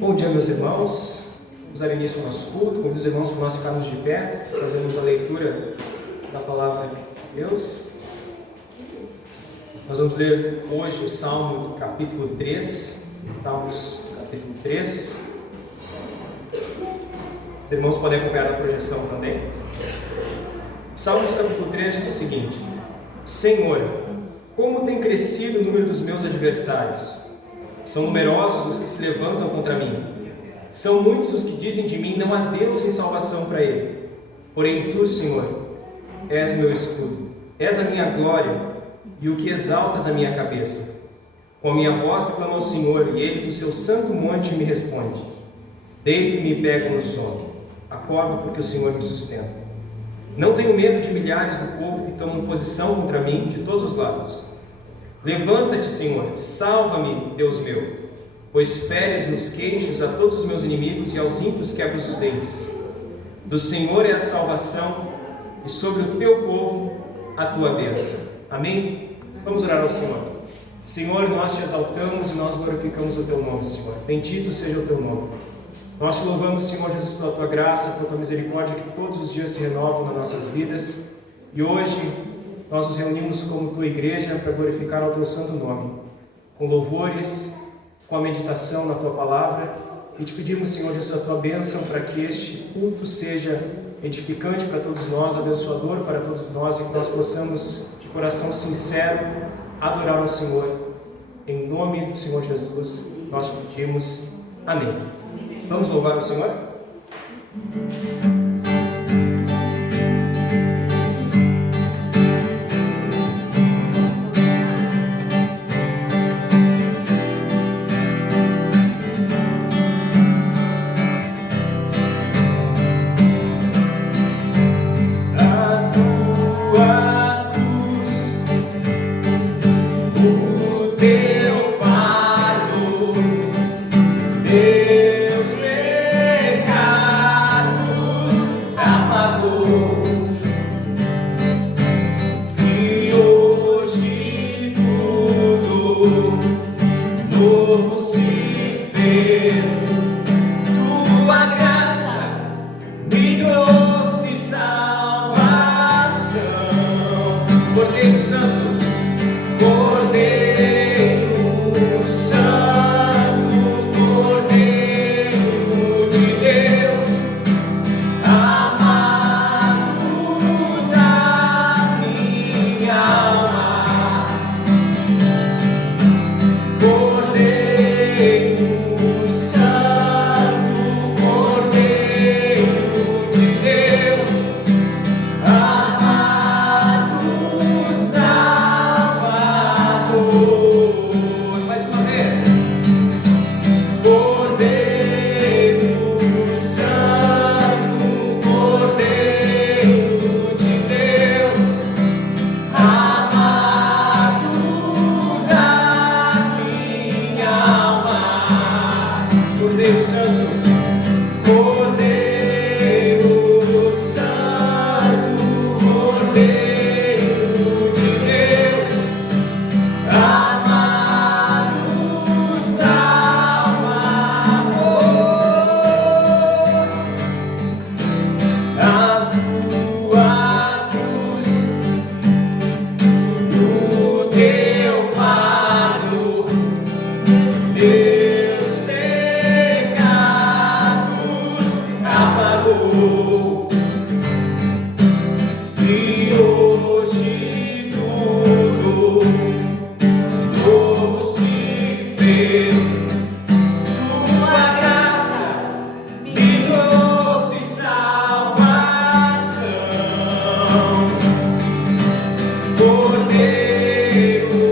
Bom dia, meus irmãos. Vamos dar início ao nosso culto. Convido os irmãos para nós ficarmos de pé, fazermos a leitura da palavra de Deus. Nós vamos ler hoje o Salmo do capítulo 3. Salmos do capítulo 3. Os irmãos podem acompanhar a projeção também. Salmos capítulo 3 diz o seguinte: Senhor, como tem crescido o número dos meus adversários! São numerosos os que se levantam contra mim. São muitos os que dizem de mim: não há Deus em salvação para ele. Porém tu, Senhor, és o meu escudo, és a minha glória e o que exaltas a minha cabeça. Com a minha voz clamo ao Senhor, e ele do seu santo monte me responde. Deito-me e pego no sono. Acordo porque o Senhor me sustenta. Não tenho medo de milhares do povo que tomam posição contra mim de todos os lados. Levanta-te, Senhor, salva-me, Deus meu, pois feres nos queixos a todos os meus inimigos e aos ímpios quebras os dentes. Do Senhor é a salvação e sobre o teu povo a tua bênção. Amém? Vamos orar ao Senhor. Senhor, nós te exaltamos e nós glorificamos o teu nome, Senhor. Bendito seja o teu nome. Nós te louvamos, Senhor Jesus, pela tua graça, pela tua misericórdia que todos os dias se renovam nas nossas vidas. E hoje nós nos reunimos como tua igreja para glorificar ao teu santo nome, com louvores, com a meditação na tua palavra, e te pedimos, Senhor Jesus, a tua bênção para que este culto seja edificante para todos nós, abençoador para todos nós, e que nós possamos, de coração sincero, adorar ao Senhor. Em nome do Senhor Jesus, nós te pedimos. Amém. Vamos louvar o Senhor? Cordeiro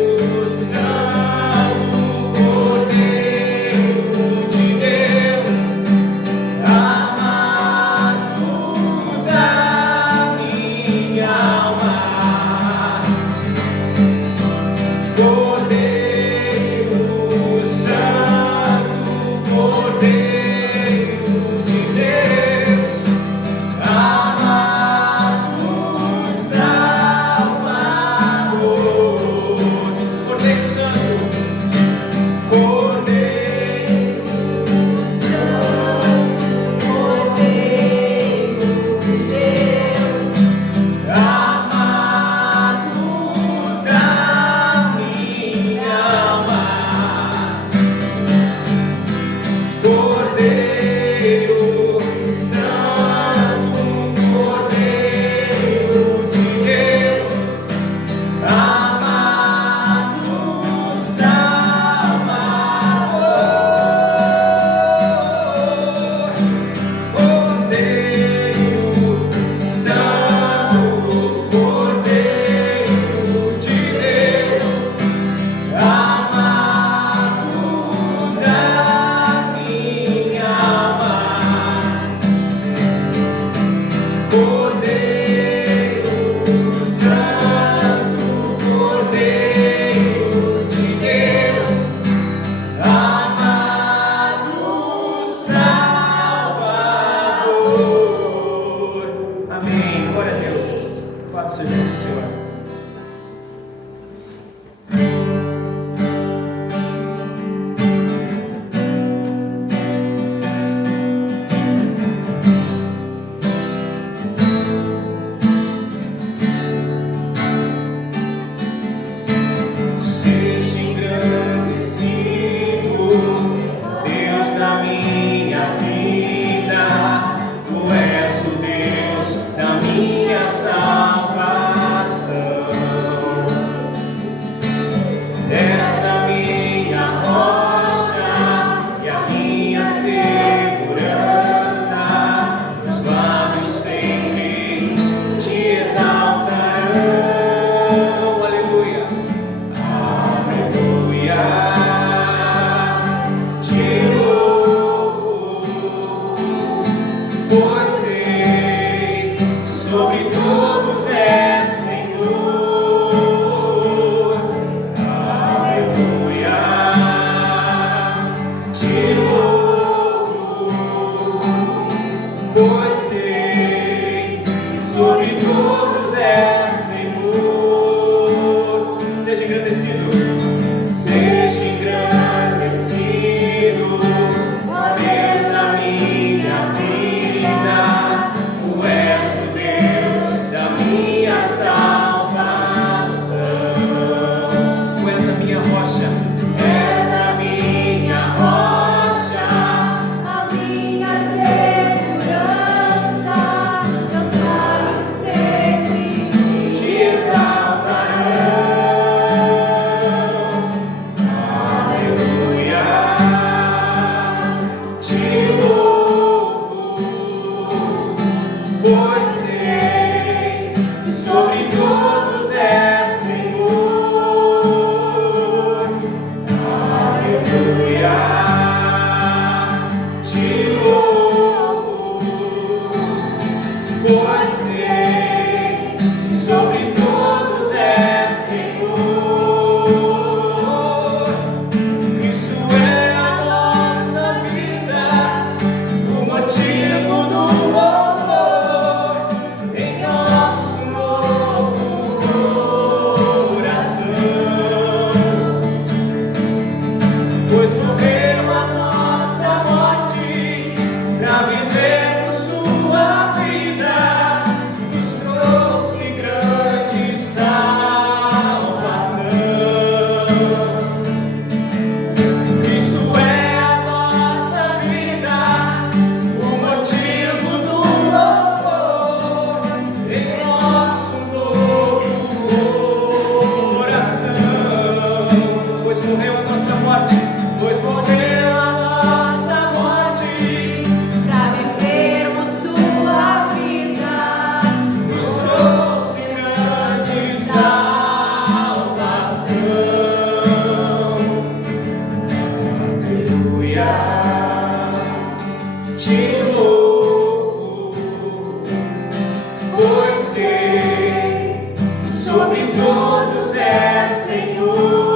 Sobre todos é Senhor.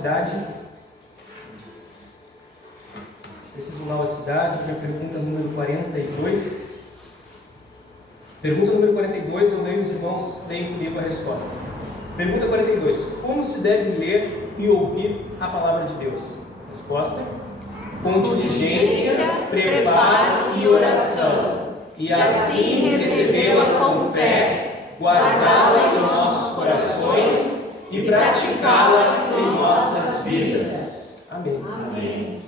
cidade? Preciso Nova Cidade, minha pergunta número 42. Pergunta número 42, eu leio, os irmãos leem comigo a resposta. Pergunta 42. Como se deve ler e ouvir a palavra de Deus? Resposta: com diligência, preparo e oração, e assim recebê-la com fé, guardá-la em nossos corações e praticá-la em nossas vidas. Amém. Amém.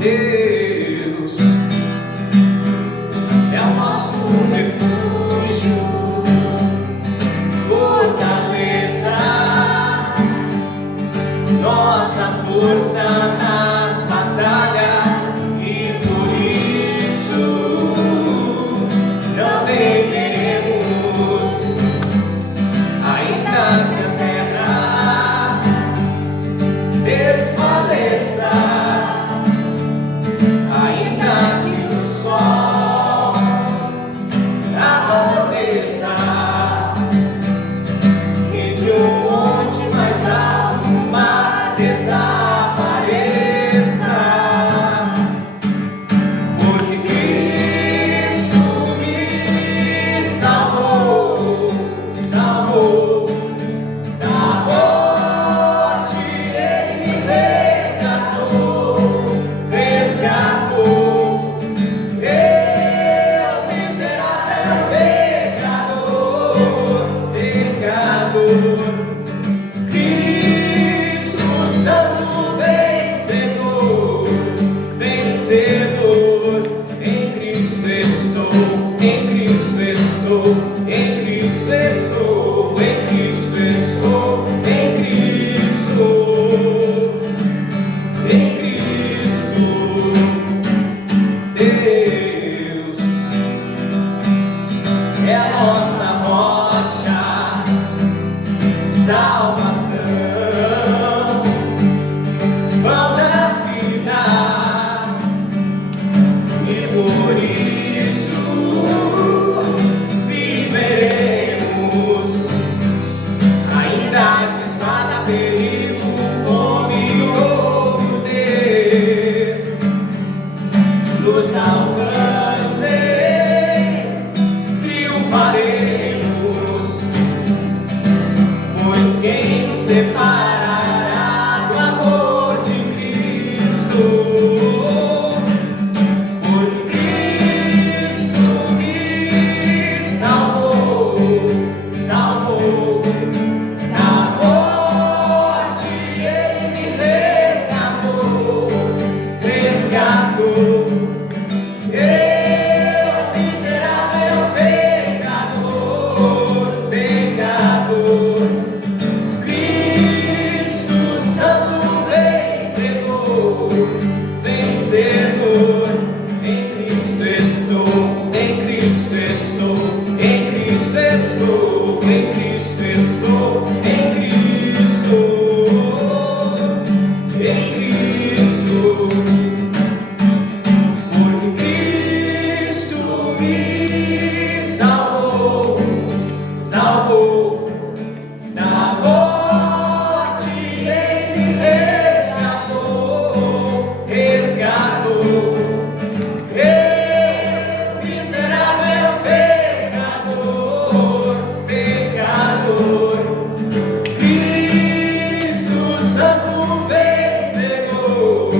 Deus é o nosso refúgio, fortaleza, nossa força nas batalhas, e por isso não temeremos, ainda que a terra desfaleça, ainda que o sol amanheça, e que o monte mais alto, o mar desapareça, porque Cristo me salvou, salvou da morte, Ele me resgatou, resgatou. Eu, miserável pecador, pecador, Cristo Santo vencedor, vencedor, em Cristo estou, em Cristo estou, em Cristo estou, em Cristo estou, em Cristo, em Cristo. Deus é a nossa rocha, salvação, pão da vida, e por isso viveremos, ainda que espada, perigo, fome ou nudez nos alcance, triunfaremos, pois quem nos separará do amor de Cristo? Porque Cristo me salvou, salvou da morte, Ele me resgatou, resgatou. Eu, miserável pecador, pecador, Cristo Santo vencedor, vencedor, em Cristo estou, em Cristo estou, em Cristo estou, em Cristo estou, em Cristo, em Cristo. Porque Cristo me salvou, salvou da morte, Ele me resgatou, resgatou. Eu, miserável pecador, pecador, Cristo Santo vencedor,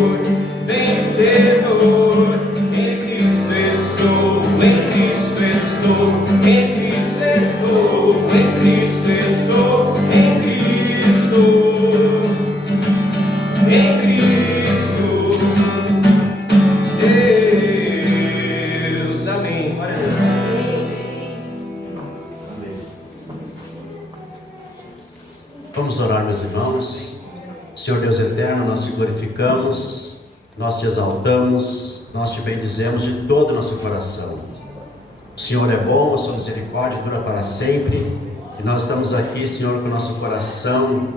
vencedor, em Cristo estou, em Cristo estou, em Cristo estou, em Cristo estou, em Cristo, em Cristo, Deus, amém. Glória a Deus. Vamos orar, meus irmãos. Senhor Deus eterno, nós te glorificamos, nós te exaltamos, nós te bendizemos de todo o nosso coração. O Senhor é bom, a sua misericórdia dura para sempre, E nós estamos aqui, Senhor, com o nosso coração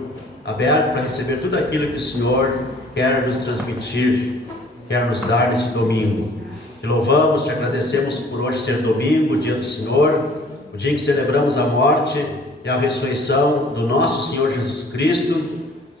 aberto para receber tudo aquilo que o Senhor quer nos transmitir, quer nos dar nesse domingo. Te louvamos, te agradecemos por hoje ser domingo, o dia do Senhor, o dia em que celebramos a morte e a ressurreição do nosso Senhor Jesus Cristo,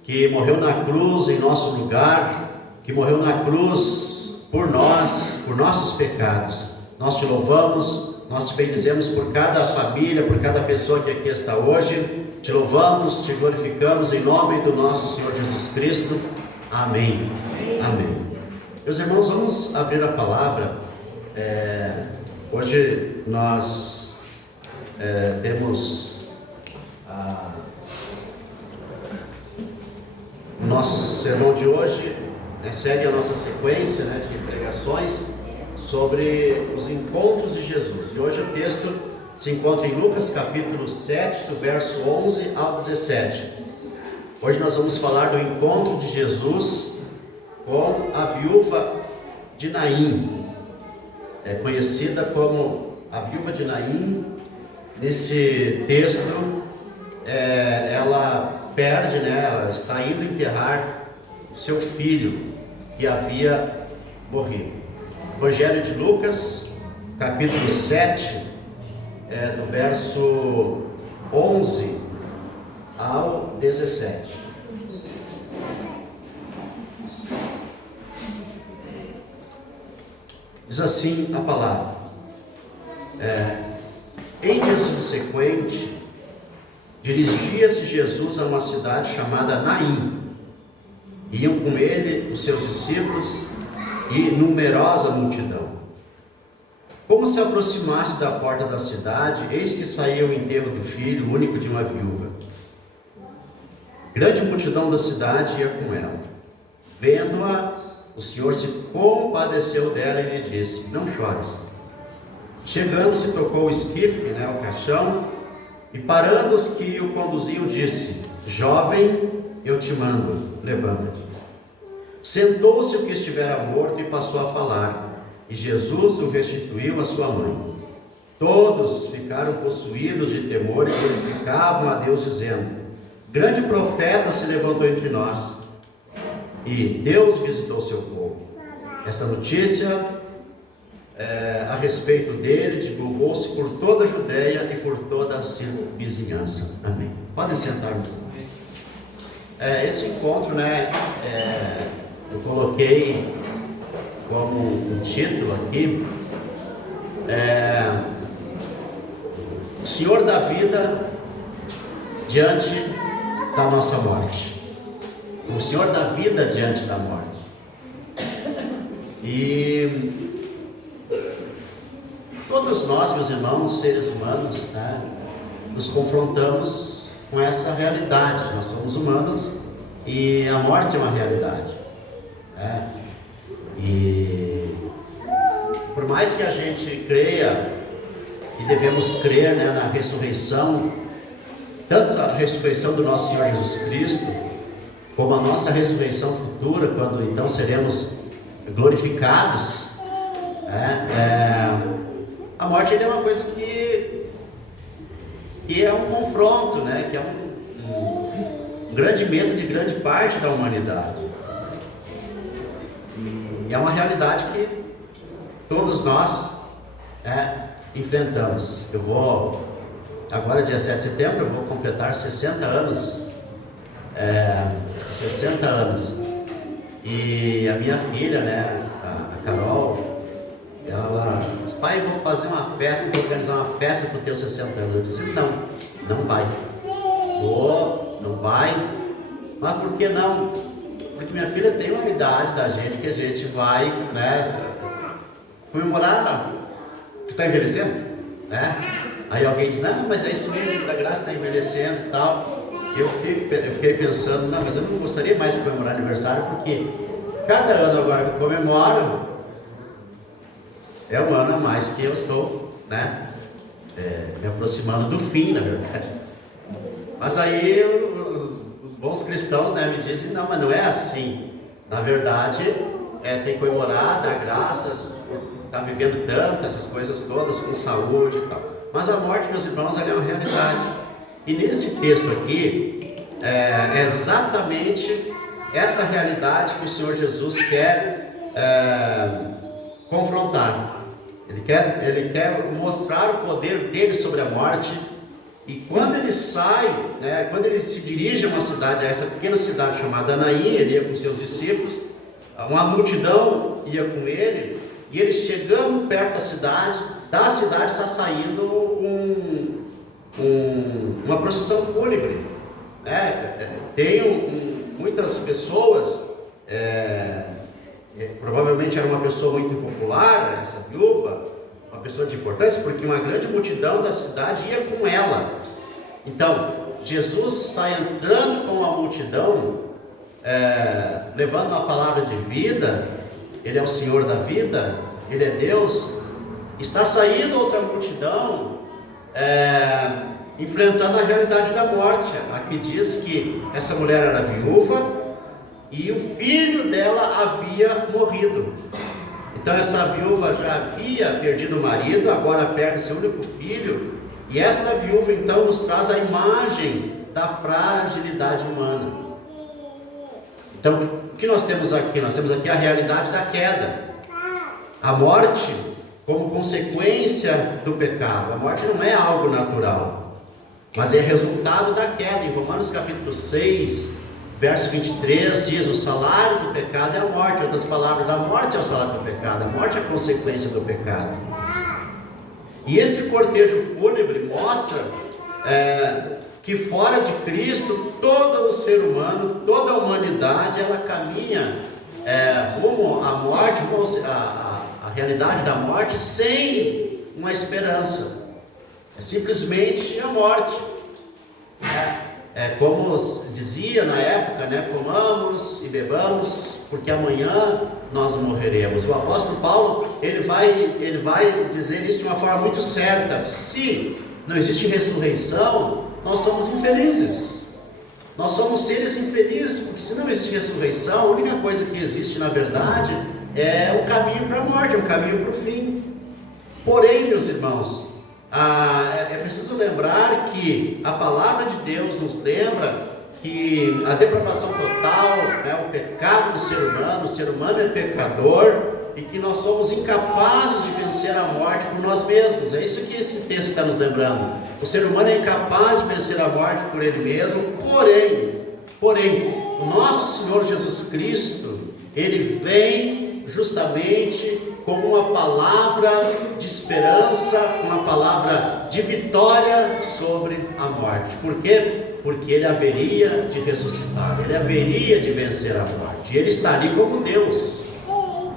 que morreu na cruz em nosso lugar, que morreu na cruz por nós, por nossos pecados. Nós te louvamos, nós te bendizemos por cada família, por cada pessoa que aqui está hoje. Te louvamos, te glorificamos em nome do nosso Senhor Jesus Cristo. Amém. Amém. Meus irmãos, vamos abrir a palavra. Hoje nós temos o nosso sermão de hoje, segue a nossa sequência de pregações sobre os encontros de Jesus. E hoje o texto se encontra em Lucas capítulo 7, do verso 11 ao 17. Hoje nós vamos falar do encontro de Jesus com a viúva de Naim, conhecida como a viúva de Naim. Nesse texto, ela perde, ela está indo enterrar seu filho que havia morrido. Evangelho de Lucas, capítulo 7, do verso 11 ao 17. Diz assim a palavra: em dia subsequente, dirigia-se Jesus a uma cidade chamada Naim. Iam com ele os seus discípulos e numerosa multidão. Como se aproximasse da porta da cidade, eis que saía o enterro do filho único de uma viúva. Grande multidão da cidade ia com ela. Vendo-a, o Senhor se compadeceu dela e lhe disse: não chores. Chegando-se, tocou o esquife, o caixão, e parando os que o conduziam, disse: jovem, eu te mando, levanta-te. Sentou-se o que estivera morto e passou a falar, e Jesus o restituiu à sua mãe. Todos ficaram possuídos de temor e glorificavam a Deus, dizendo: grande profeta se levantou entre nós, e Deus visitou seu povo. Esta notícia a respeito dele divulgou-se por toda a Judeia e por toda a vizinhança. Amém. Podem sentar. Esse encontro, eu coloquei como um título aqui, o Senhor da vida diante da nossa morte. O Senhor da vida diante da morte. E todos nós, meus irmãos, seres humanos, nos confrontamos com essa realidade. Nós somos humanos e a morte é uma realidade. E por mais que a gente creia, e devemos crer na ressurreição, tanto a ressurreição do nosso Senhor Jesus Cristo, como a nossa ressurreição futura, quando então seremos glorificados, a morte é uma coisa que é um confronto, que é um grande medo de grande parte da humanidade. E é uma realidade que todos nós enfrentamos. Eu vou, agora dia 7 de setembro, eu vou completar 60 anos. 60 anos. E a minha filha, a Carol, ela disse: pai, eu vou fazer uma festa, vou organizar uma festa para os teus 60 anos. Eu disse: não vai. Não vai. Mas por que não? Porque minha filha tem uma idade da gente que a gente vai, comemorar. Tu está envelhecendo? Aí alguém diz: não, mas é isso mesmo, da graça está envelhecendo e tal. Eu fiquei pensando: não, mas eu não gostaria mais de comemorar aniversário, porque cada ano agora que eu comemoro é um ano a mais que eu estou, me aproximando do fim, na verdade. Mas aí os bons cristãos, me dizem: não, mas não é assim. Na verdade, tem que comemorar, dar graças, estar vivendo tanto, essas coisas todas, com saúde e tal. Mas a morte, meus irmãos, ela é uma realidade. E nesse texto aqui, é exatamente esta realidade que o Senhor Jesus quer confrontar. Ele quer mostrar o poder dele sobre a morte. E quando ele sai, quando ele se dirige a uma cidade, a essa pequena cidade chamada Anaim, ele ia com seus discípulos, uma multidão ia com ele, e ele chegando perto da cidade está saindo uma procissão fúnebre. Tem muitas pessoas, provavelmente era uma pessoa muito popular, essa viúva, uma pessoa de importância, porque uma grande multidão da cidade ia com ela. Então, Jesus está entrando com a multidão, levando a palavra de vida. Ele é o Senhor da vida, Ele é Deus. Está saindo outra multidão, enfrentando a realidade da morte. Aqui diz que essa mulher era viúva e o filho dela havia morrido. Então essa viúva já havia perdido o marido, agora perde seu único filho. E esta viúva então nos traz a imagem da fragilidade humana. Então o que nós temos aqui? Nós temos aqui a realidade da queda. A morte como consequência do pecado. A morte não é algo natural, mas é resultado da queda. Em Romanos capítulo 6, verso 23 diz: o salário do pecado é a morte. Em outras palavras, a morte é o salário do pecado, a morte é a consequência do pecado. E esse cortejo fúnebre mostra que fora de Cristo, todo o ser humano, toda a humanidade, ela caminha rumo à morte, rumo à realidade da morte, sem uma esperança. É simplesmente a morte. Como dizia na época, comamos e bebamos, porque amanhã nós morreremos. O apóstolo Paulo, ele vai dizer isso de uma forma muito certa. Se não existe ressurreição, nós somos infelizes. Nós somos seres infelizes, porque se não existe ressurreição, a única coisa que existe na verdade é o caminho para a morte, é o caminho para o fim. Porém, meus irmãos, é preciso lembrar que a palavra de Deus nos lembra que a depravação total, o pecado do ser humano, o ser humano é pecador, e que nós somos incapazes de vencer a morte por nós mesmos. É isso que esse texto está nos lembrando. O ser humano é incapaz de vencer a morte por ele mesmo, porém, o nosso Senhor Jesus Cristo, ele vem justamente como uma palavra de esperança, uma palavra de vitória sobre a morte. Por quê? Porque ele haveria de ressuscitar, ele haveria de vencer a morte, e ele está ali como Deus.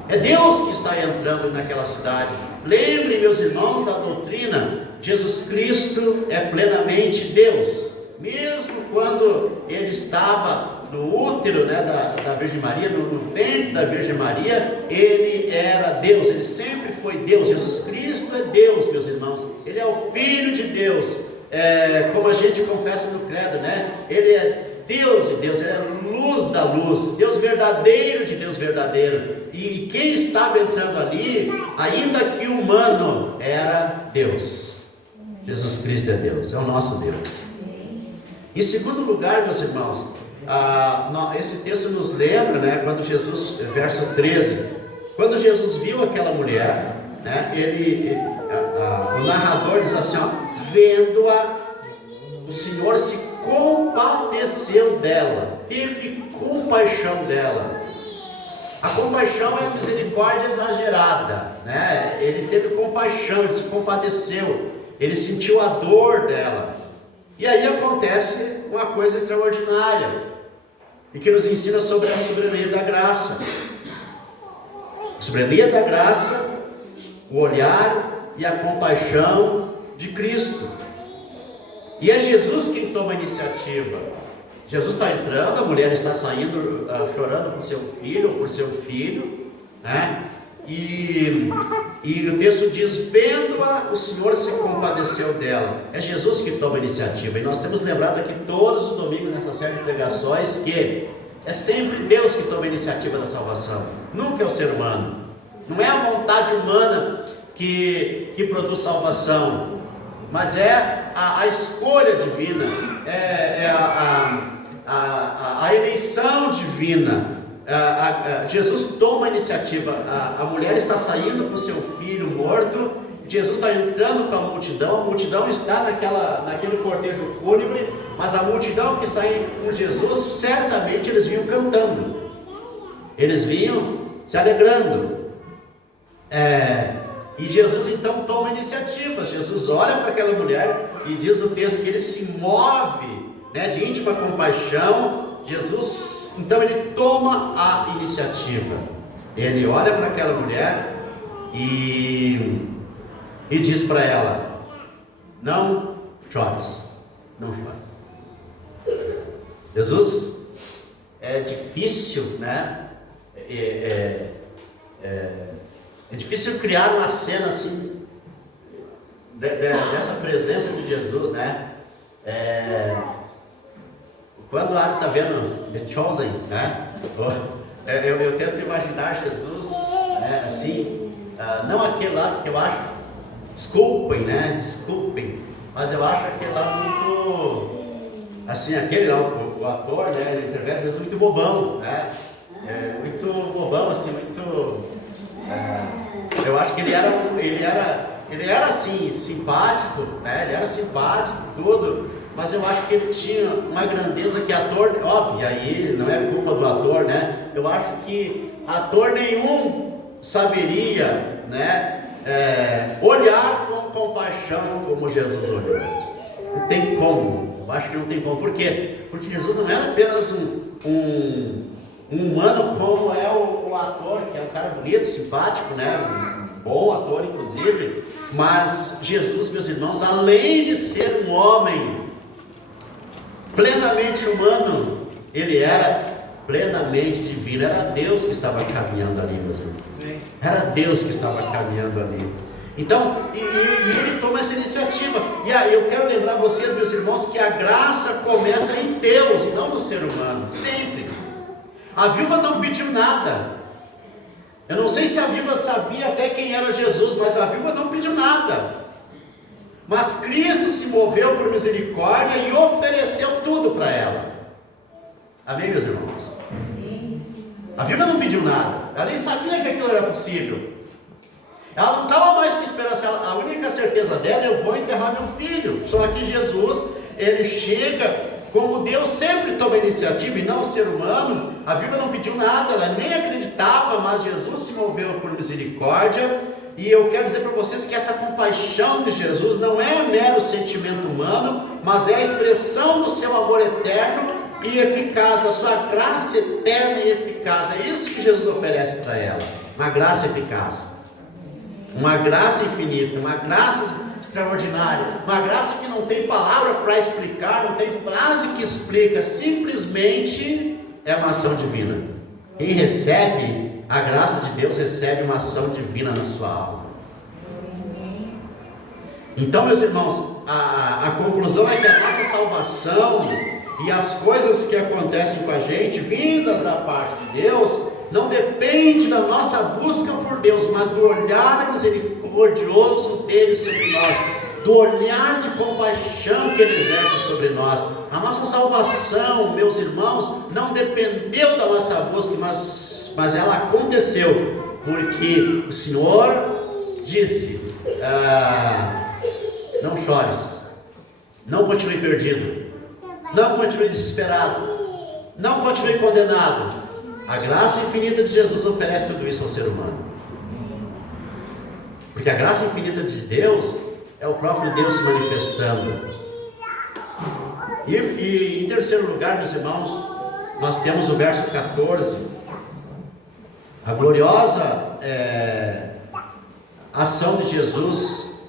É Deus que está entrando naquela cidade. Lembre, meus irmãos, da doutrina: Jesus Cristo é plenamente Deus. Mesmo quando ele estava no útero da Virgem Maria, no ventre da Virgem Maria, ele era Deus, ele sempre foi Deus. Jesus Cristo é Deus, meus irmãos. Ele é o Filho de Deus, como a gente confessa no credo, ele é Deus de Deus, ele é luz da luz, Deus verdadeiro de Deus verdadeiro. E quem estava entrando ali, ainda que humano, era Deus. Jesus Cristo é Deus, é o nosso Deus. Em segundo lugar, meus irmãos, esse texto nos lembra, quando Jesus, verso 13, quando Jesus viu aquela mulher, o narrador diz assim: vendo-a, o Senhor se compadeceu dela, teve compaixão dela. A compaixão é a misericórdia exagerada, Ele teve compaixão, ele se compadeceu, ele sentiu a dor dela. E aí acontece uma coisa extraordinária, e que nos ensina sobre a soberania da graça. A soberania da graça, o olhar e a compaixão de Cristo. E é Jesus quem toma a iniciativa. Jesus está entrando, a mulher está saindo, chorando por seu filho, E o texto diz: vendo-a, o Senhor se compadeceu dela. É Jesus que toma a iniciativa. E nós temos lembrado aqui todos os domingos nessa série de pregações que é sempre Deus que toma a iniciativa da salvação, nunca é o ser humano. Não é a vontade humana que produz salvação, mas é a escolha divina, a eleição divina. Jesus toma a iniciativa. A mulher está saindo com seu filho morto, Jesus está entrando com a multidão está naquele cortejo fúnebre, mas a multidão que está com Jesus, certamente eles vinham cantando, eles vinham se alegrando. E Jesus então toma iniciativa. Jesus olha para aquela mulher e diz o texto que ele se move, de íntima compaixão. Jesus, então, ele toma a iniciativa. Ele olha para aquela mulher e diz para ela: não chores, não chore. Jesus, é difícil, é difícil criar uma cena assim, dessa presença de Jesus, quando a está vendo The Chosen, eu tento imaginar Jesus, assim, não aquele lá, porque eu acho, desculpem, mas eu acho aquele lá muito, assim, aquele lá, o ator, ele interpreta Jesus muito bobão, muito bobão, assim, muito... eu acho que ele era assim, simpático, ele era simpático, tudo, mas eu acho que ele tinha uma grandeza que ator, óbvio, aí não é culpa do ator, eu acho que ator nenhum saberia, olhar com compaixão como Jesus olhou. Não tem como, eu acho que não tem como. Por quê? Porque Jesus não era apenas um humano como é o ator, que é um cara bonito, simpático, um bom ator inclusive, mas Jesus, meus irmãos, além de ser um homem plenamente humano, ele era plenamente divino. Era Deus que estava caminhando ali, meus irmãos. Era Deus que estava caminhando ali. Então, e ele toma essa iniciativa. E aí eu quero lembrar vocês, meus irmãos, que a graça começa em Deus e não no ser humano, sempre. A viúva não pediu nada. Eu não sei se a viúva sabia até quem era Jesus, mas a viúva não pediu nada. Mas Cristo se moveu por misericórdia e ofereceu tudo para ela. Amém, meus irmãos? A viúva não pediu nada. Ela nem sabia que aquilo era possível. Ela não estava mais com esperança. A única certeza dela é: eu vou enterrar meu filho. Só que Jesus, ele chega... Como Deus sempre toma iniciativa e não o ser humano, a viúva não pediu nada, ela nem acreditava, mas Jesus se moveu por misericórdia. E eu quero dizer para vocês que essa compaixão de Jesus não é mero sentimento humano, mas é a expressão do seu amor eterno e eficaz, da sua graça eterna e eficaz. É isso que Jesus oferece para ela, uma graça eficaz, uma graça infinita, uma graça extraordinária, uma graça que não tem palavra para explicar, não tem frase que explica, simplesmente é uma ação divina. Quem recebe a graça de Deus recebe uma ação divina na sua alma. Então, meus irmãos, a conclusão é que a nossa salvação e as coisas que acontecem com a gente, vindas da parte de Deus, não depende da nossa busca por Deus, mas do olhar misericordioso dele sobre nós, do olhar de compaixão que ele exerce sobre nós. A nossa salvação, meus irmãos, não dependeu da nossa busca, mas ela aconteceu porque o Senhor disse: não chores, não continue perdido, não continue desesperado, não continue condenado. A graça infinita de Jesus oferece tudo isso ao ser humano. Porque a graça infinita de Deus é o próprio Deus se manifestando. E em terceiro lugar, meus irmãos, nós temos o verso 14. A gloriosa ação de Jesus,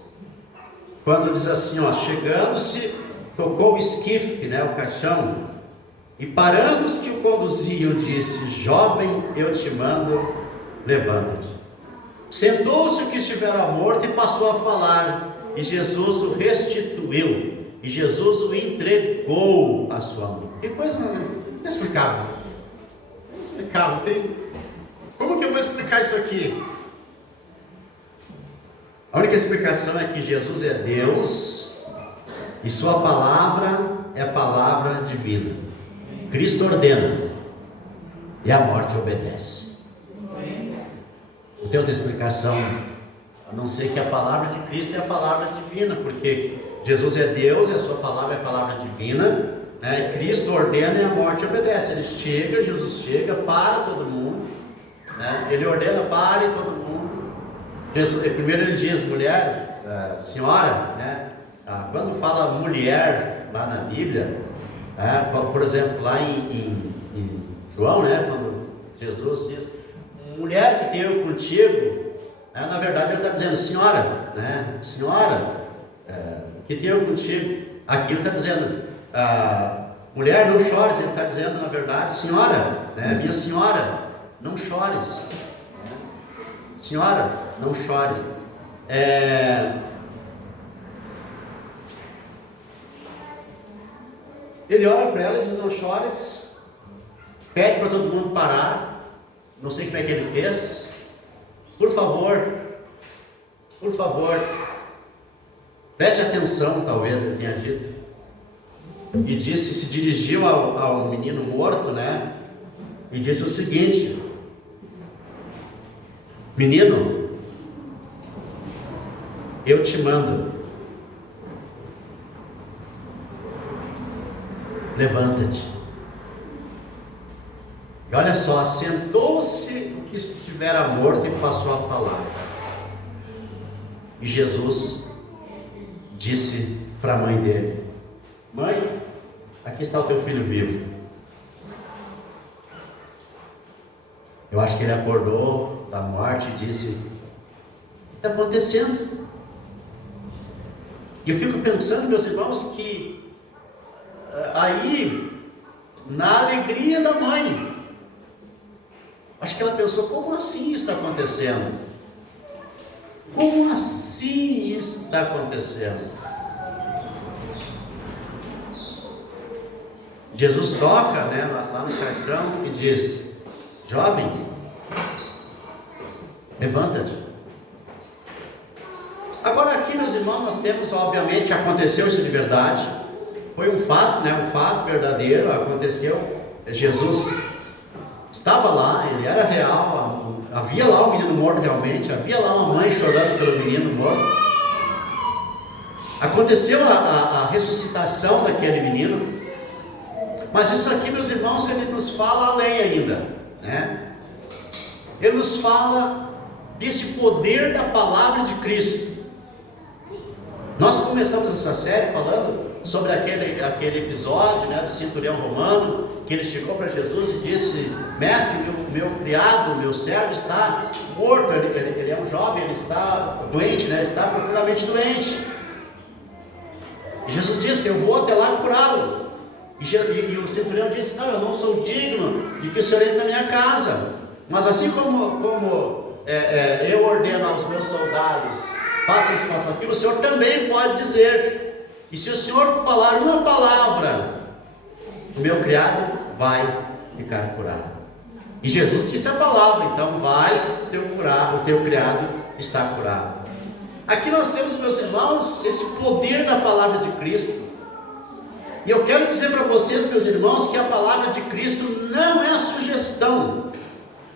quando diz assim, chegando-se, tocou o esquife, o caixão, e parando os que o conduziam, disse: jovem, eu te mando, levanta-te. Sentou-se o que estivera morto e passou a falar, e Jesus o restituiu, e Jesus o entregou à sua mão. Que coisa inexplicável. Como que eu vou explicar isso aqui? A única explicação é que Jesus é Deus E sua palavra é palavra divina. Cristo ordena e a morte obedece. Não tem outra explicação, a não ser que a palavra de Cristo é a palavra divina, porque Jesus é Deus e a sua palavra é a palavra divina, né? Cristo ordena e a morte obedece. Ele chega, Jesus chega, para todo mundo, né? Ele ordena, pare todo mundo. Jesus, primeiro ele diz, mulher, senhora, né? Quando fala mulher lá na Bíblia, por exemplo, lá em João, né? Quando Jesus diz, mulher que tenho contigo, na verdade ele está dizendo, senhora, né? Senhora, que tenho contigo. Aqui ele está dizendo, mulher, não chores. Ele está dizendo, na verdade, senhora, né? Minha senhora, não chores, senhora, não chores. Ele olha para ela e diz, não chores, pede para todo mundo parar. Não sei como é que ele fez. Por favor, preste atenção, talvez ele tenha dito. E disse, se dirigiu ao menino morto, né? E disse o seguinte: menino, eu te mando, levanta-te. E olha só, sentou-se o que estivera morto e passou a falar. E Jesus disse para a mãe dele: mãe, aqui está o teu filho vivo. Eu acho que ele acordou da morte e disse: o que está acontecendo? E eu fico pensando, meus irmãos, que aí, na alegria da mãe, acho que ela pensou: como assim isso está acontecendo? Como assim isso está acontecendo? Jesus toca, né, lá no caixão e diz: jovem, levanta-te. Agora aqui, meus irmãos, nós temos, obviamente, aconteceu isso de verdade. Foi um fato, né, um fato verdadeiro, aconteceu. Jesus estava lá, ele era real, havia lá o menino morto realmente, havia lá uma mãe chorando pelo menino morto. Aconteceu a ressuscitação daquele menino. Mas isso aqui, meus irmãos, ele nos fala além ainda, né? Ele nos fala desse poder da palavra de Cristo. Nós começamos essa série falando sobre aquele episódio, né, do centurião romano, que ele chegou para Jesus e disse: mestre, meu criado, meu servo está morto, ele é um jovem, ele está doente, né, ele está profundamente doente. E Jesus disse: eu vou até lá curá-lo. E o centurião disse: não, eu não sou digno de que o senhor entre na minha casa, mas assim como eu ordeno aos meus soldados, faça isso, faça aquilo, o senhor também pode dizer. E se o senhor falar uma palavra, o meu criado vai ficar curado. E Jesus disse a palavra, então vai, o teu criado está curado. Aqui nós temos, meus irmãos, esse poder da palavra de Cristo. E eu quero dizer para vocês, meus irmãos, que a palavra de Cristo não é sugestão,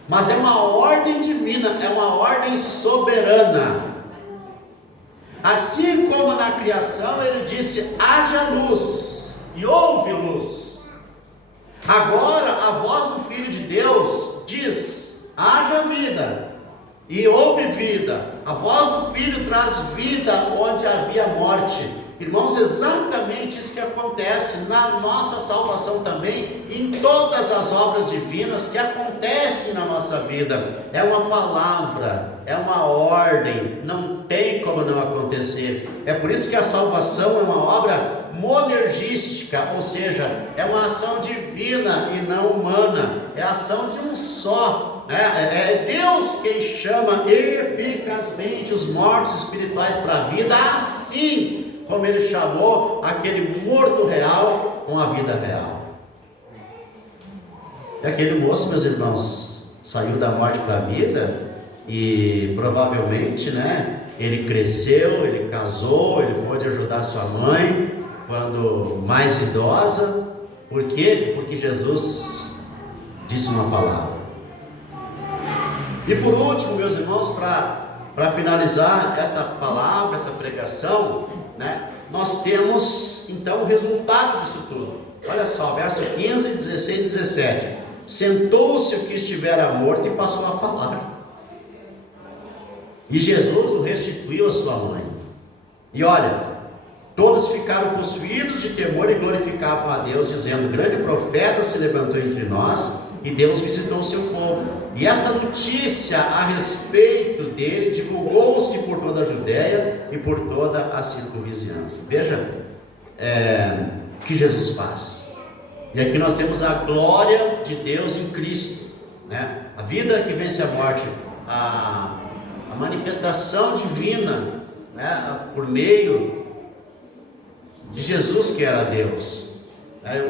mas é uma ordem divina, é uma ordem soberana. Assim como na criação ele disse: haja luz, e houve luz. Agora a voz do Filho de Deus diz: haja vida, e houve vida. A voz do Filho traz vida onde havia morte. Irmãos, exatamente isso que acontece na nossa salvação também, em todas as obras divinas que acontecem na nossa vida. É uma palavra, é uma ordem, não tem como não acontecer. É por isso que a salvação é uma obra monergística, ou seja, é uma ação divina e não humana, é a ação de um só, né? É Deus quem chama eficazmente os mortos espirituais para a vida, assim como ele chamou aquele morto real com a vida real. E aquele moço, meus irmãos, saiu da morte para a vida e provavelmente, né, ele cresceu, ele casou, ele pôde ajudar sua mãe, quando mais idosa. Por quê? Porque Jesus disse uma palavra. E por último, meus irmãos, para finalizar essa palavra, essa pregação, né, nós temos então o resultado disso tudo. Olha só, verso 15, 16 e 17. Sentou-se o que estivera morto e passou a falar. E Jesus o restituiu à sua mãe. E olha, todos ficaram possuídos de temor e glorificavam a Deus, dizendo: grande profeta se levantou entre nós, e Deus visitou o seu povo. E esta notícia a respeito dele divulgou-se por toda a Judéia e por toda a circunvizinhança. Veja o que Jesus faz. E aqui nós temos a glória de Deus em Cristo, né? A vida que vence a morte, a manifestação divina, né? Por meio de Jesus, que era Deus.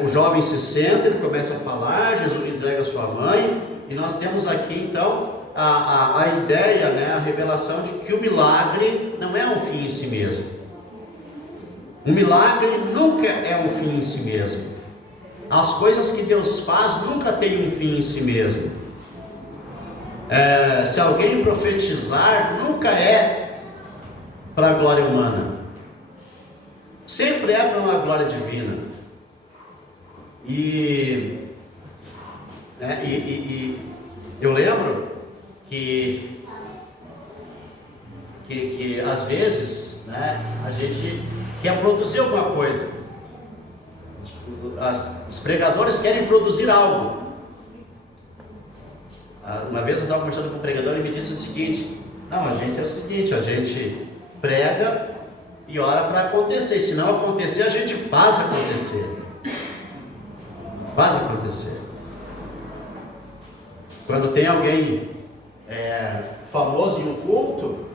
O jovem se senta, ele começa a falar, Jesus entrega a sua mãe, e nós temos aqui então a ideia, né? A revelação de que o milagre não é um fim em si mesmo. O milagre nunca é um fim em si mesmo. As coisas que Deus faz nunca têm um fim em si mesmo. Se alguém profetizar, nunca é para a glória humana, sempre é para uma glória divina. E eu lembro que às vezes, né, a gente quer produzir alguma coisa. Os pregadores querem produzir algo. Uma vez eu estava conversando com um pregador e me disse o seguinte: não, a gente prega e ora para acontecer. Se não acontecer, a gente faz acontecer. Faz acontecer. Quando tem alguém famoso em um culto,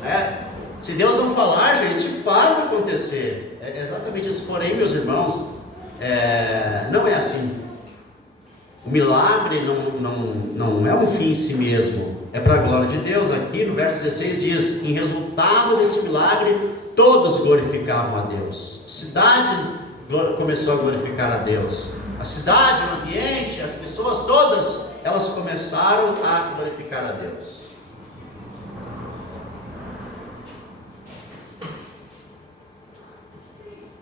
né, se Deus não falar, a gente faz acontecer. É exatamente isso. Porém, meus irmãos, não é assim. O milagre não é um fim em si mesmo, é para a glória de Deus. Aqui no verso 16 diz: em resultado desse milagre, todos glorificavam a Deus. A cidade começou a glorificar a Deus. A cidade, o ambiente, as pessoas todas, elas começaram a glorificar a Deus.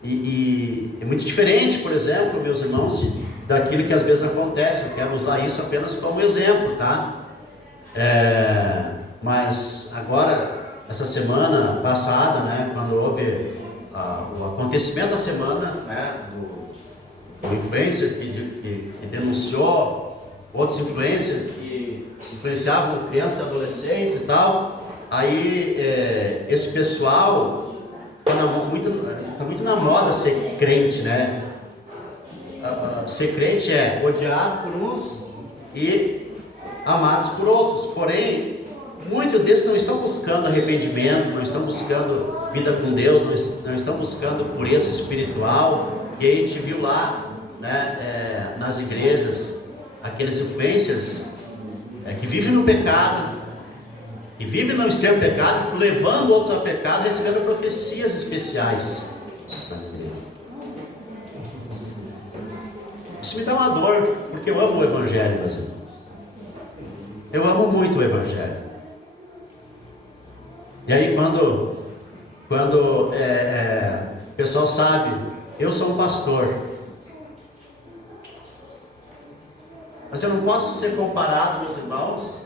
E é muito diferente, por exemplo, meus irmãos, daquilo que às vezes acontece. Eu quero usar isso apenas como exemplo, tá? Mas agora, essa semana passada, né, quando houve o acontecimento da semana, né, do influencer que denunciou outros influencers que influenciavam crianças e adolescentes e tal, aí esse pessoal está muito na moda ser crente, né? Ser crente é odiado por uns e amados por outros. Porém, muitos desses não estão buscando arrependimento, não estão buscando vida com Deus, não estão buscando pureza espiritual. E aí a gente viu lá, né, nas igrejas, aqueles influencers que vivem no pecado, e vivem no extremo pecado, levando outros ao pecado, recebendo profecias especiais nas igrejas. Isso me dá uma dor, porque eu amo o Evangelho, meus irmãos. Eu amo muito o Evangelho. E aí quando o pessoal sabe, eu sou um pastor, mas eu não posso ser comparado, meus irmãos,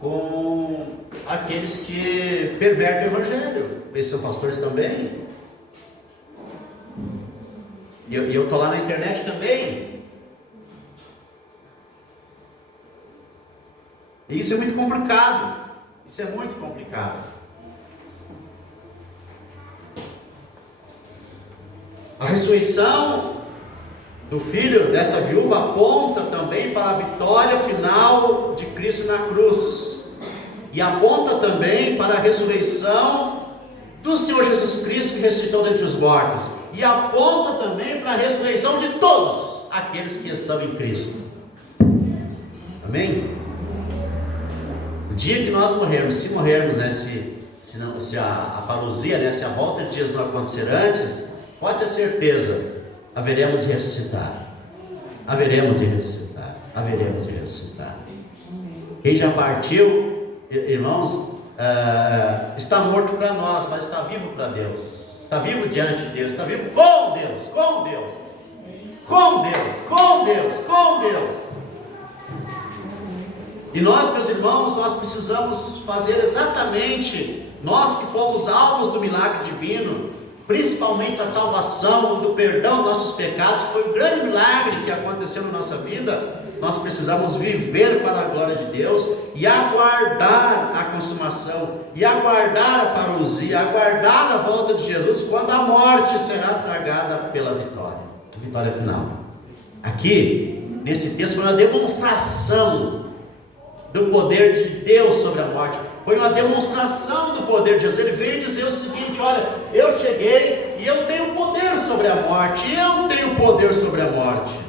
com aqueles que pervertem o Evangelho. Eles são pastores também. E eu estou lá na internet também. E isso é muito complicado. Isso é muito complicado. A ressurreição do filho desta viúva aponta também para a vitória final de Cristo na cruz, e aponta também para a ressurreição do Senhor Jesus Cristo, que ressuscitou dentre os mortos, e aponta também para a ressurreição de todos aqueles que estão em Cristo. Amém? O dia que nós morrermos, se morrermos, né, se a parousia, né, se a volta de Jesus não acontecer antes, pode ter certeza, haveremos de ressuscitar. Haveremos de ressuscitar. Haveremos de ressuscitar. Quem já partiu, irmãos, está morto para nós, mas está vivo para Deus. Está vivo diante de Deus. Está vivo com Deus. Com Deus. Com Deus. Com Deus. Com Deus. E nós, meus irmãos, nós precisamos fazer exatamente, nós que fomos alvos do milagre divino, principalmente a salvação, do perdão dos nossos pecados, que foi um grande milagre que aconteceu na nossa vida. Nós precisamos viver para a glória de Deus e aguardar a consumação, e aguardar a parousia, aguardar a volta de Jesus, quando a morte será tragada pela vitória, a vitória final. Aqui, nesse texto, foi uma demonstração do poder de Deus sobre a morte. Foi uma demonstração do poder de Jesus. Ele veio dizer o seguinte: olha, eu cheguei e eu tenho poder sobre a morte. Eu tenho poder sobre a morte.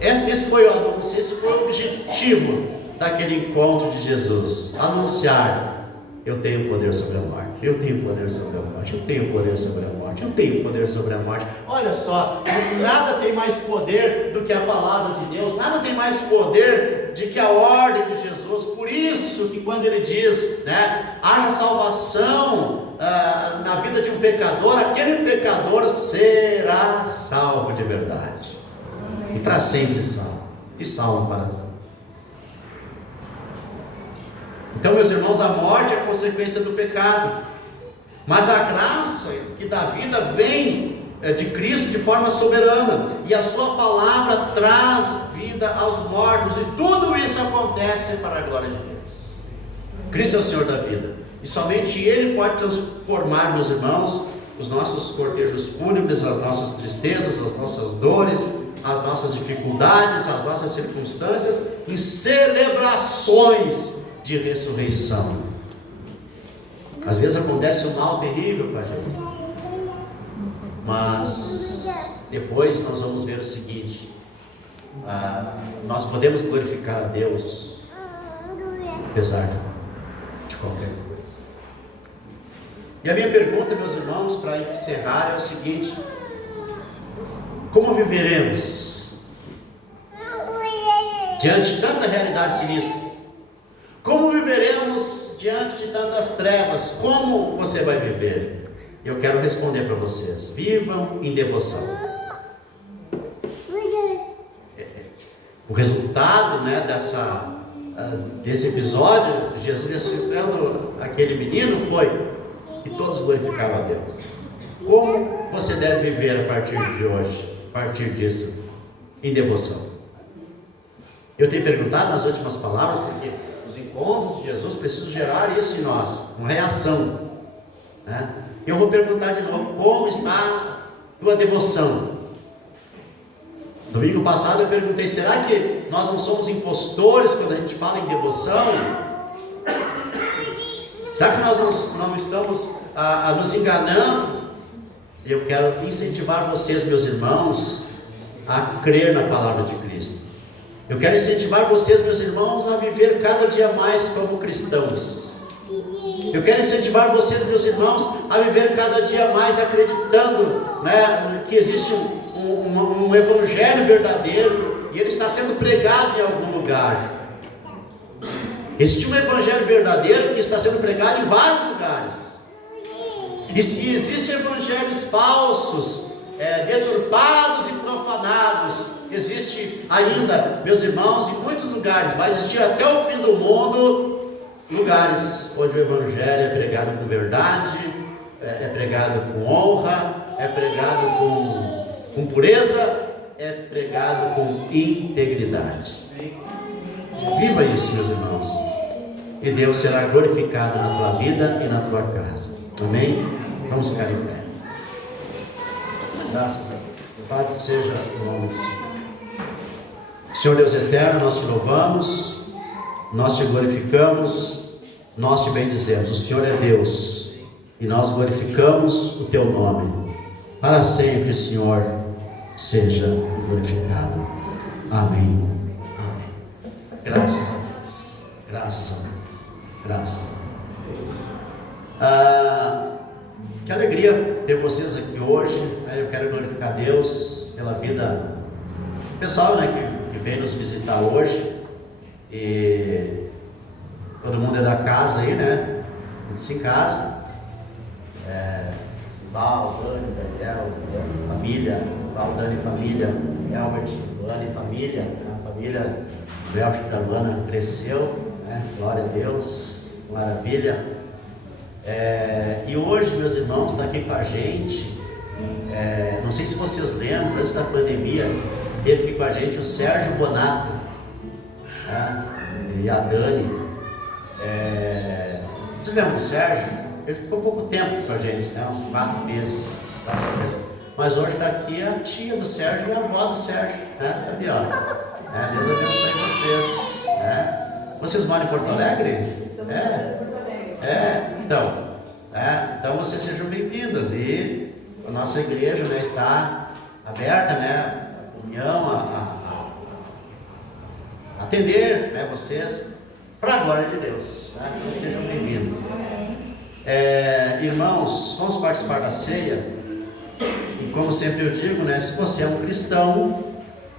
Esse foi o anúncio, esse foi o objetivo daquele encontro de Jesus. Anunciar: eu tenho poder sobre a morte. Eu tenho poder sobre a morte. Eu tenho poder sobre a morte. Eu tenho poder sobre a morte. Olha só, nada tem mais poder do que a palavra de Deus. Nada tem mais poder do que a ordem de Jesus. Por isso que quando ele diz, haja salvação na vida de um pecador, aquele pecador será salvo de verdade. E para sempre salvo. E salvo para sempre. Então, meus irmãos, a morte é consequência do pecado. Mas a graça que dá vida vem de Cristo de forma soberana. E a sua palavra traz vida aos mortos. E tudo isso acontece para a glória de Deus. Cristo é o Senhor da vida. E somente Ele pode transformar, meus irmãos, os nossos cortejos fúnebres, as nossas tristezas, as nossas dores, as nossas dificuldades, as nossas circunstâncias, em celebrações de ressurreição. Às vezes acontece um mal terrível para a gente, mas depois nós vamos ver o seguinte: nós podemos glorificar a Deus apesar de qualquer coisa. E a minha pergunta, meus irmãos, para encerrar é o seguinte: como viveremos diante de tanta realidade sinistra? Como viveremos diante de tantas trevas? Como você vai viver? Eu quero responder para vocês: vivam em devoção. O resultado, desse episódio, Jesus ressuscitando aquele menino, foi que todos glorificaram a Deus. Como você deve viver a partir de hoje, a partir disso, em devoção? Eu tenho perguntado nas últimas palavras, porque os encontros de Jesus precisam gerar isso em nós, uma reação. Eu vou perguntar de novo: como está a tua devoção? Domingo passado eu perguntei: será que nós não somos impostores quando a gente fala em devoção? Será que nós não estamos nos enganando? Eu quero incentivar vocês, meus irmãos, a crer na palavra de Cristo. Eu quero incentivar vocês, meus irmãos, a viver cada dia mais como cristãos. Eu quero incentivar vocês, meus irmãos, a viver cada dia mais acreditando, que existe um evangelho verdadeiro e ele está sendo pregado em algum lugar. Existe um evangelho verdadeiro que está sendo pregado em vários lugares. E se existem evangelhos falsos, deturpados e profanados, existe ainda, meus irmãos, em muitos lugares, vai existir até o fim do mundo, lugares onde o evangelho é pregado com verdade, é pregado com honra, é pregado com pureza, é pregado com integridade. Viva isso, meus irmãos, e Deus será glorificado na tua vida e na tua casa. Amém? Vamos ficar em pé. Graças a Deus. Louvado seja o nome do Senhor. Senhor Deus eterno, nós te louvamos, nós te glorificamos, nós te bendizemos. O Senhor é Deus e nós glorificamos o teu nome. Para sempre, Senhor, seja glorificado. Amém. Amém. Graças a Deus. Graças a Deus. Graças a Deus. Que alegria ter vocês aqui hoje, né? Eu quero glorificar Deus pela vida pessoal, né, que veio nos visitar hoje. E todo mundo é da casa aí, né? Se em casa. Val, Dani, Daniel, família, Val, Dani, família, Elbert, Dani, família, a família do Elbert da Luana cresceu, né? Glória a Deus, maravilha. E hoje, meus irmãos, está aqui com a gente. Não sei se vocês lembram, antes da pandemia, teve aqui com a gente o Sérgio Bonato, né? E a Dani. Vocês lembram do Sérgio? Ele ficou pouco tempo com a gente, né? Uns 4 meses. Mas hoje está aqui a tia do Sérgio e a avó do Sérgio, né? Ali, ó. Deus abençoe vocês. Né? Vocês moram em Porto Alegre? Então vocês sejam bem-vindas. E a nossa igreja, né, está aberta, né? A comunhão, a atender, né, vocês para a glória de Deus. Né? Então, sejam bem-vindos. Irmãos, vamos participar da ceia. E como sempre eu digo, né, se você é um cristão,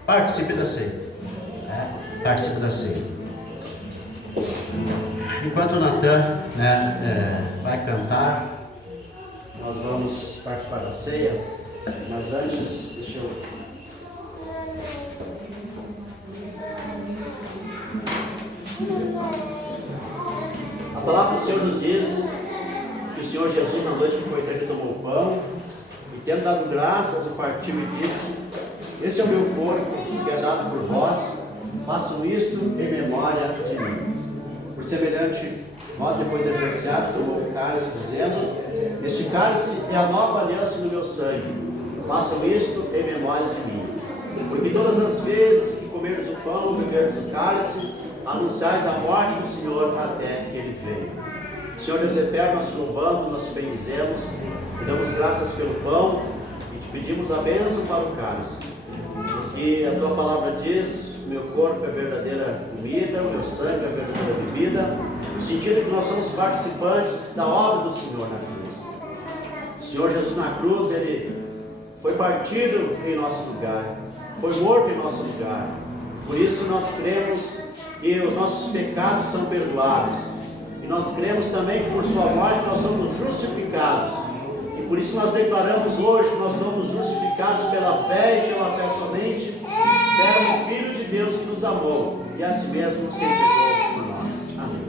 participe da ceia. Participe da ceia. Enquanto o Natan, né, vai cantar, nós vamos participar da ceia. Mas antes, deixa eu... A palavra do Senhor nos diz que o Senhor Jesus, na noite que foi entregue, tomou o pão e, tendo dado graças, o partiu e disse: este é o meu corpo, que é dado por vós, façam isto em memória de mim. Por semelhante modo, depois de ter ceado, tomou o cálice, dizendo: este cálice é a nova aliança no meu sangue, façam isto em memória de mim. Porque todas as vezes que comerdes o pão e beberdes o cálice, anunciais a morte do Senhor até que Ele venha. Senhor Deus eterno, nós te louvamos, nós te bendizemos, te damos graças pelo pão e te pedimos a bênção para o cálice. Porque a tua palavra diz: o meu corpo é verdadeira comida, o meu sangue é verdadeira bebida, no sentido que nós somos participantes da obra do Senhor na cruz. O Senhor Jesus na cruz, Ele foi partido em nosso lugar, foi morto em nosso lugar. Por isso nós cremos que os nossos pecados são perdoados. E nós cremos também que por sua morte nós somos justificados. E por isso nós declaramos hoje que nós somos justificados pela fé e pela fé somente, fé no Filho de Deus que nos amou e a si mesmo se entregou por nós. Amém.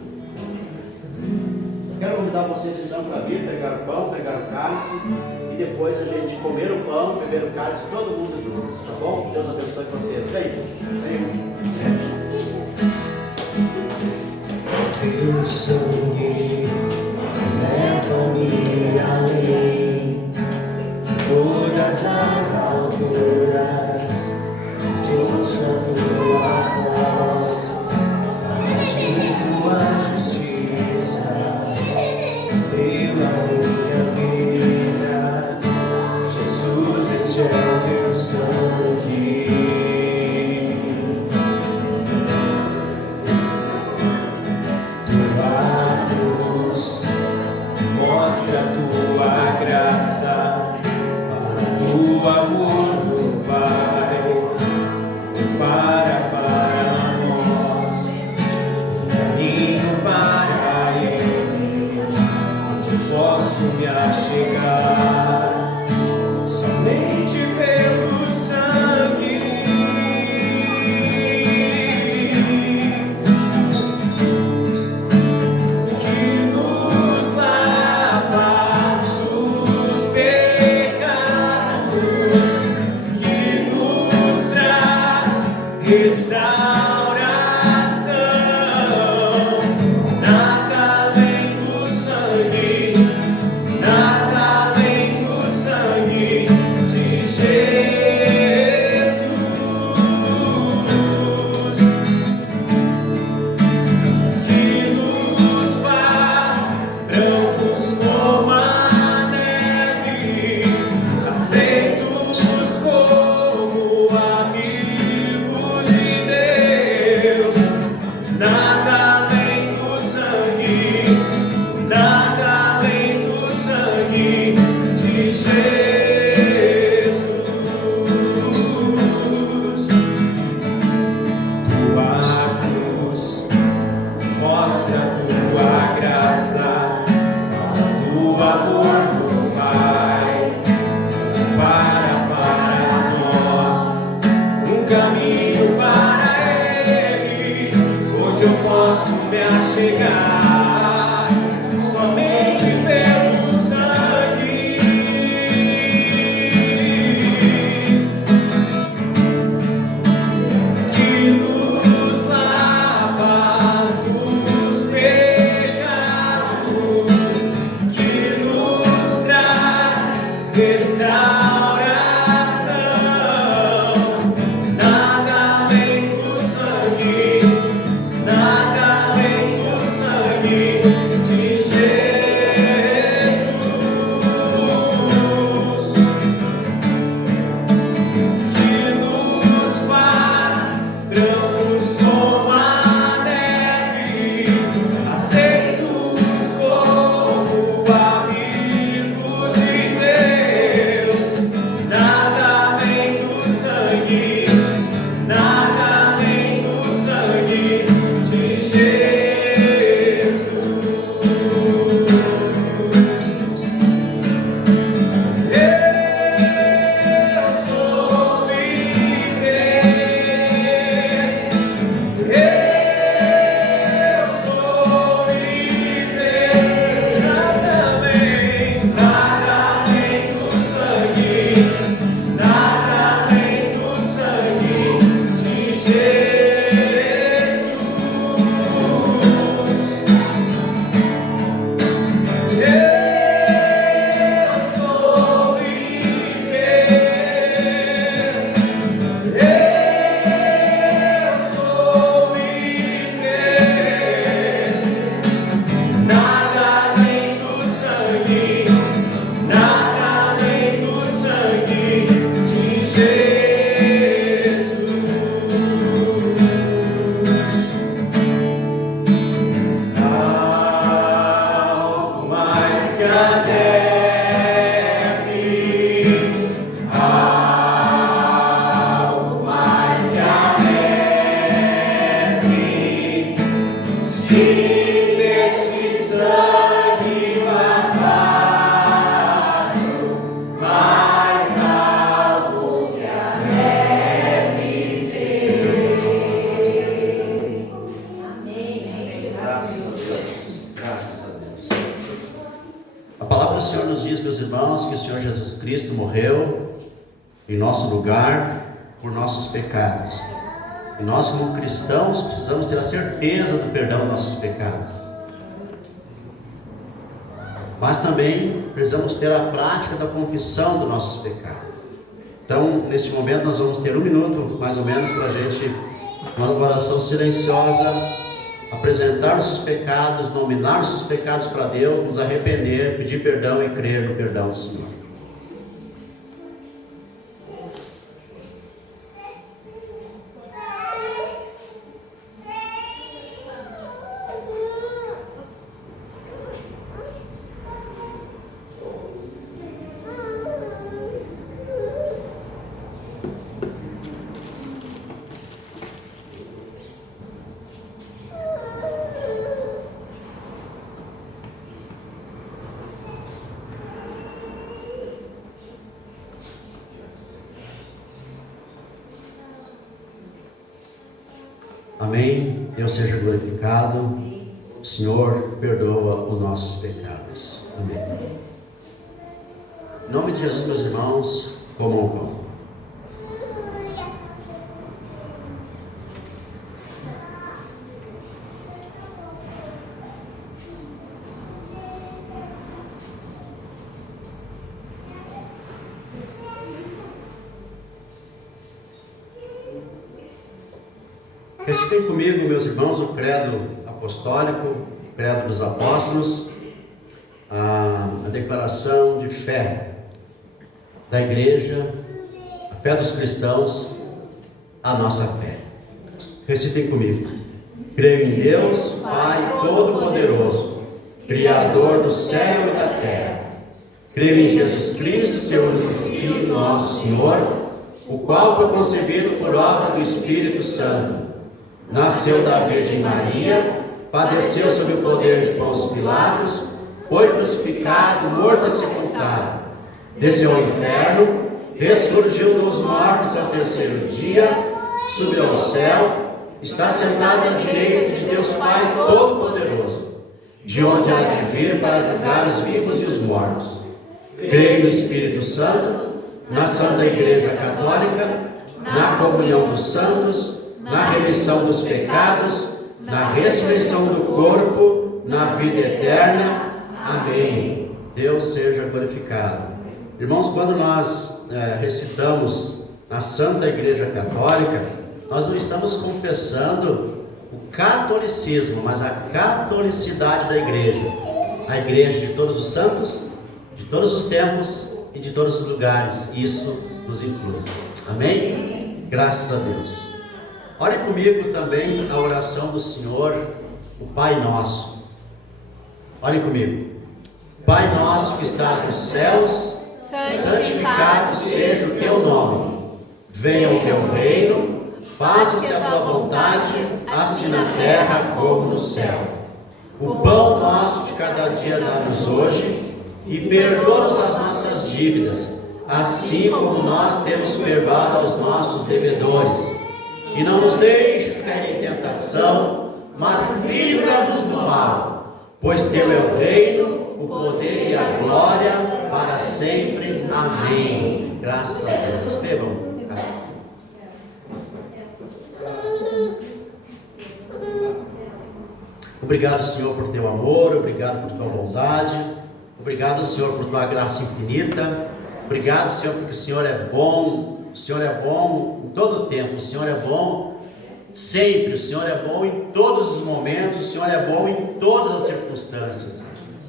Eu quero convidar vocês então para vir, pegar o pão, pegar o cálice e depois a gente comer o pão, beber o cálice, todo mundo juntos, tá bom? Deus abençoe vocês. Vem. Teu sangue leva-me além de todas as alturas, de ouço a tua voz, de tua justiça, pela minha vida. Jesus, este é o teu sangue. Mostra a tua graça, o amor do Pai, para nós, caminho para Ele, onde posso me achegar, somente pelo sangue. Nada além do sangue, nada além do o Senhor nos diz, meus irmãos, que o Senhor Jesus Cristo morreu em nosso lugar por nossos pecados. E nós, como cristãos, precisamos ter a certeza do perdão dos nossos pecados. Mas também precisamos ter a prática da confissão dos nossos pecados. Então, neste momento, nós vamos ter 1 minuto, mais ou menos, para a gente, uma oração silenciosa, apresentar nossos pecados, nominar nossos pecados para Deus, nos arrepender, pedir perdão e crer no perdão do Senhor. Amém. Deus seja glorificado. O Senhor perdoa os nossos pecados. Amém. Em nome de Jesus, meus irmãos, comam o pão. Recitem comigo, meus irmãos, o credo apostólico, o credo dos apóstolos, a declaração de fé da igreja, a fé dos cristãos, a nossa fé. Recitem comigo. Creio em Deus, Pai Todo-Poderoso, Criador do céu e da terra. Creio em Jesus Cristo, seu único Filho, nosso Senhor, o qual foi concebido por obra do Espírito Santo. Nasceu da Virgem Maria, padeceu sob o poder de Pôncio Pilatos, foi crucificado, morto e sepultado, desceu ao inferno, ressurgiu dos mortos ao terceiro dia, subiu ao céu, está sentado à direita de Deus Pai Todo-Poderoso, de onde há de vir para julgar os vivos e os mortos. Creio no Espírito Santo, na Santa Igreja Católica, na comunhão dos santos, na remissão dos pecados, na ressurreição do corpo, na vida eterna. Amém. Deus seja glorificado. Irmãos, quando nós recitamos na Santa Igreja Católica, nós não estamos confessando o catolicismo, mas a catolicidade da igreja. A igreja de todos os santos, de todos os tempos e de todos os lugares. Isso nos inclui. Amém? Graças a Deus. Ore comigo também a oração do Senhor, o Pai Nosso. Ore comigo. Pai nosso que estás nos céus, santificado seja o teu nome. Venha o teu reino, faça-se a tua vontade, assim na terra como no céu. O pão nosso de cada dia dá-nos hoje, e perdoa-nos as nossas dívidas, assim como nós temos perdoado aos nossos devedores. E não nos deixes cair em tentação, mas livra-nos do mal, pois teu é o reino, o poder e a glória para sempre. Amém. Graças a Deus. Bebam. Obrigado, Senhor, por teu amor, obrigado por tua bondade, obrigado, Senhor, por tua graça infinita, obrigado, Senhor, porque o Senhor é bom. O Senhor é bom em todo o tempo, o Senhor é bom sempre, o Senhor é bom em todos os momentos, o Senhor é bom em todas as circunstâncias.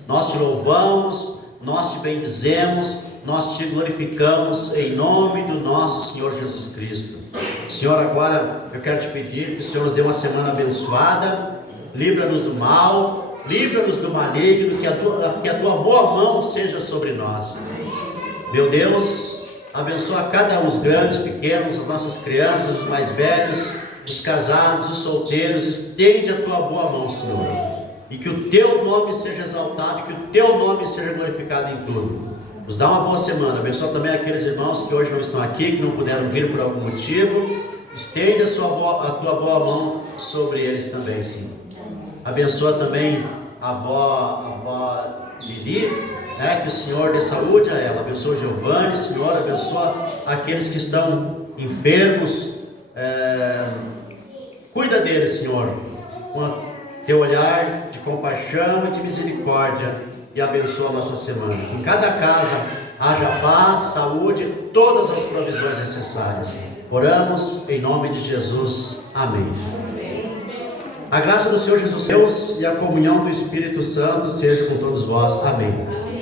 Nós te louvamos, nós te bendizemos, nós te glorificamos em nome do nosso Senhor Jesus Cristo. Senhor, agora eu quero te pedir que o Senhor nos dê uma semana abençoada, livra-nos do mal, livra-nos do maligno, que a tua boa mão seja sobre nós. Meu Deus, abençoa cada um, os grandes, os pequenos, as nossas crianças, os mais velhos, os casados, os solteiros. Estende a tua boa mão, Senhor, e que o teu nome seja exaltado, que o teu nome seja glorificado em tudo. Nos dá uma boa semana. Abençoa também aqueles irmãos que hoje não estão aqui, que não puderam vir por algum motivo. Estende a tua boa mão sobre eles também, Senhor. Abençoa também a avó Lili, né? Que o Senhor dê saúde a ela. Abençoa o Giovanni, Senhor, abençoa aqueles que estão enfermos. Cuida deles, Senhor, com teu olhar de compaixão e de misericórdia, e abençoa a nossa semana. Em cada casa haja paz, saúde, todas as provisões necessárias. Oramos em nome de Jesus. Amém. A graça do Senhor Jesus Deus e a comunhão do Espírito Santo seja com todos vós. Amém.